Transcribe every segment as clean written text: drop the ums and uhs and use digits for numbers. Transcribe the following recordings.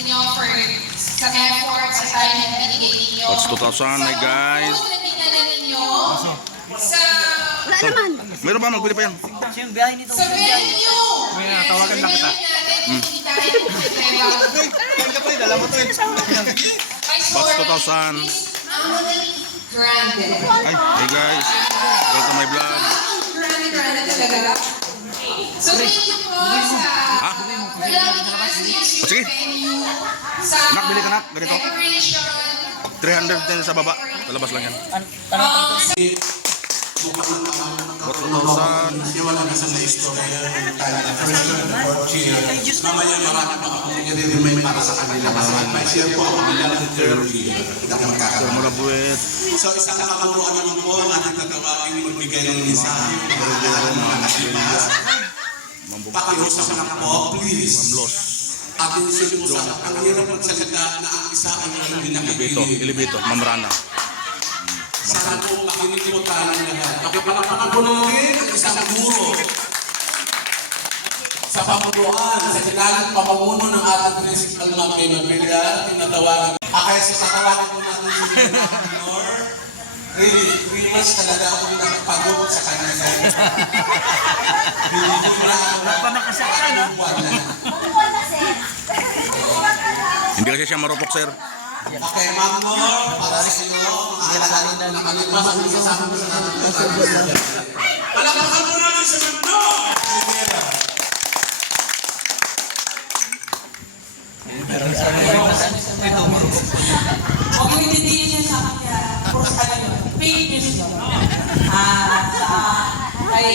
ninyo for sa effort, sa time na binigay ninyo. What's 2,000 na guys? Sa pinagdala ninyo, sa Meron ba? Magbili pa yan. sa venue. Tawagan lang kita. What's 2,000? Granted. Ay, hey guys. Welcome to my vlog. Granted talaga. So thank you po sa allowing us to use Sige. your venue sa Nak, bili ka nak. Ganito. celebration. 310 sa baba. Sa labas lang yan. What's 2,000? Wala na sa istorya ng tayo na mamaya marami pa akong nire-remind para sa kanila kasi may share po ako nila ng theory. Sir mula buwet. So isang nakakuruan naman po ang ating tatawagin magbigay ng mensahe para ng mga nasimas. Pakiusap na po, please. Mamlos. Ating sinusa, ang hirap magsalita na ang isa ang hindi nakikinig. Ilibito. Mamrana. Sana po makinig po tayo ng lahat. Pakipalapakan po natin ang isang guro sa pamunuan, sa kailangan pamamuno ng ating principal Ma'am May Mapilya, tinatawagan. Kaya sa tatawagan po natin si Minor, really, 3 months talaga ako nakapagod sa kanya. Hindi kasi siya marupok sir. Okay, Ma'am Nor, para sa iyo, aalaala na nakalipas ang isasama mo sa natin. Palakpakan mo natin sa Ma'am Nor! Huwag yung intindihin niya sa kanya. Puro sa kanya yun. Fake news yun. Kay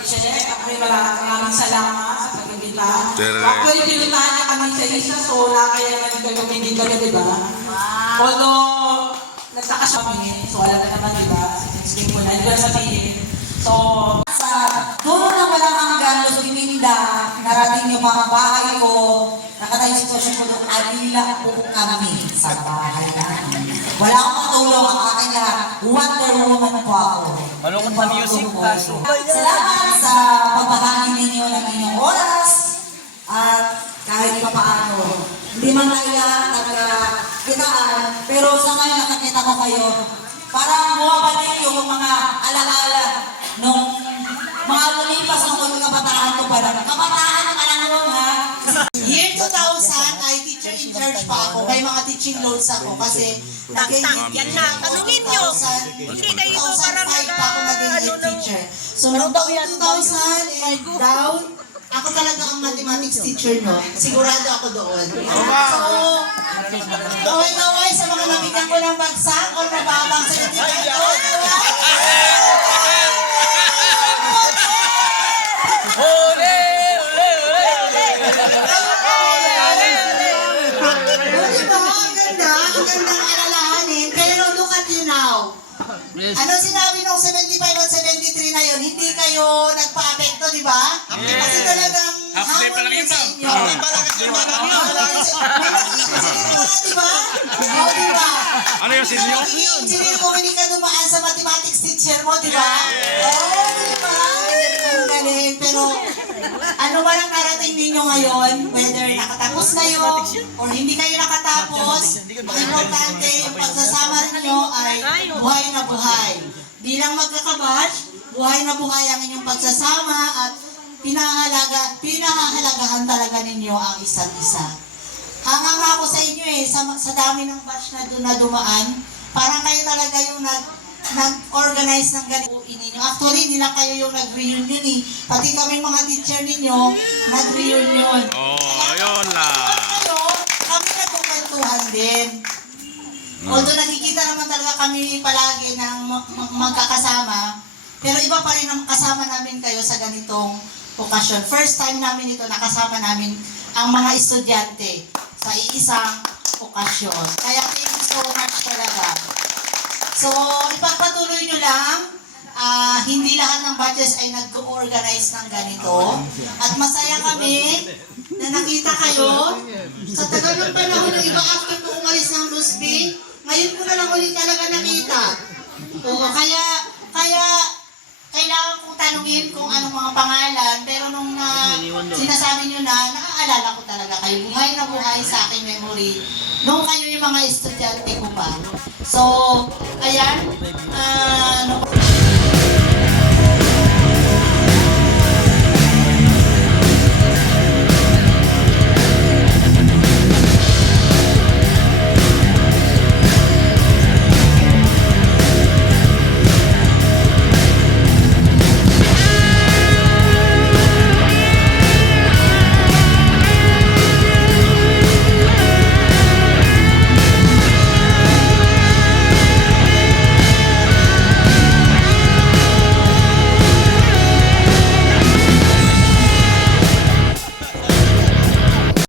Chef, ako'y maraming salamat sa pag-ibita. Ako'y pinuntahan niya kami sa isa, so wala kaya naman kayo hindi kami, di ba? Although, nagtakas kami, so wala na naman, di ba? Explain ko na, hindi ko sabihin. So, sa dulo ng walang hanggan, Luzon, Minda, narating yung mga bahay ko, nakatay yung sitwasyon ko nung alila po kami sa bahay namin. Wala akong matulong, ang aking Wonder Woman po ako. Malungkot pa music, kaso. Salamat sa pagbahagi ninyo ng inyong oras at kahit pa paano. Hindi man kaya nagkitaan, pero sa ngayon nakakita ko kayo, parang bumabalik yung mga alaala nung mga lumipas ng mga kabataan ko parang. Kabataan ka na noon ha? Year 2000, ay teacher in charge pa ako. May mga teaching loads ako kasi Yan na, tanungin nyo. Hindi kayo ito parang 2005 pa ako naging teacher. So, noong taong 2000 and down, ako talaga ang mathematics teacher, no? Sigurado ako doon. So, away sa mga nabigyan ko ng bagsak o nababang sa natin ko. Ang gandang alalahanin, pero look at you now. Ano sinabi nung 75 at 73 na yun, hindi kayo nagpa-apekto, di ba? Kasi talagang hamon din sa inyo. May nag-i-engineer di ba? O, di ba? Ano yung sinyo? Nag-i-engineer mo, hindi ka dumaan sa mathematics teacher mo, di ba? O, di ba? Ang galing, pero ano ba ang narating ninyo ngayon, whether nakatapos kayo o hindi kayo nakatapos, ang importante yung pagsasama ninyo ay buhay na buhay. Bilang magkakabash, buhay na buhay ang inyong pagsasama at pinahahalagahan talaga ninyo ang isa't isa. Hanga nga ako sa inyo sa dami ng batch na dumaan, parang kayo talaga yung nag-organize ng ganito ninyo. Actually, hindi lang kayo yung nag-reunion pati kami mga teacher ninyo, nag-reunion. Ayun lang. Kami nagkukwentuhan din. Although nakikita naman talaga kami palagi ng magkakasama, pero iba pa rin ang kasama namin kayo sa ganitong okasyon. First time namin ito, nakasama namin ang mga estudyante sa iisang okasyon. Kaya thank you so much talaga. So, ipagpatuloy nyo lang, hindi lahat ng batches ay nag-organize ng ganito. At masaya kami na nakita kayo. Sa tagal ng panahon ng iba after ko umalis ng Luzbin, ngayon ko na lang ulit talaga nakita. Oo, kaya kailangan kong tanungin kung anong mga pangalan, pero nung sinasabi nyo na, naaalala ko talaga kayo. Buhay na buhay sa aking memory. Nung kayo yung mga estudyante ko pa. So, ayan.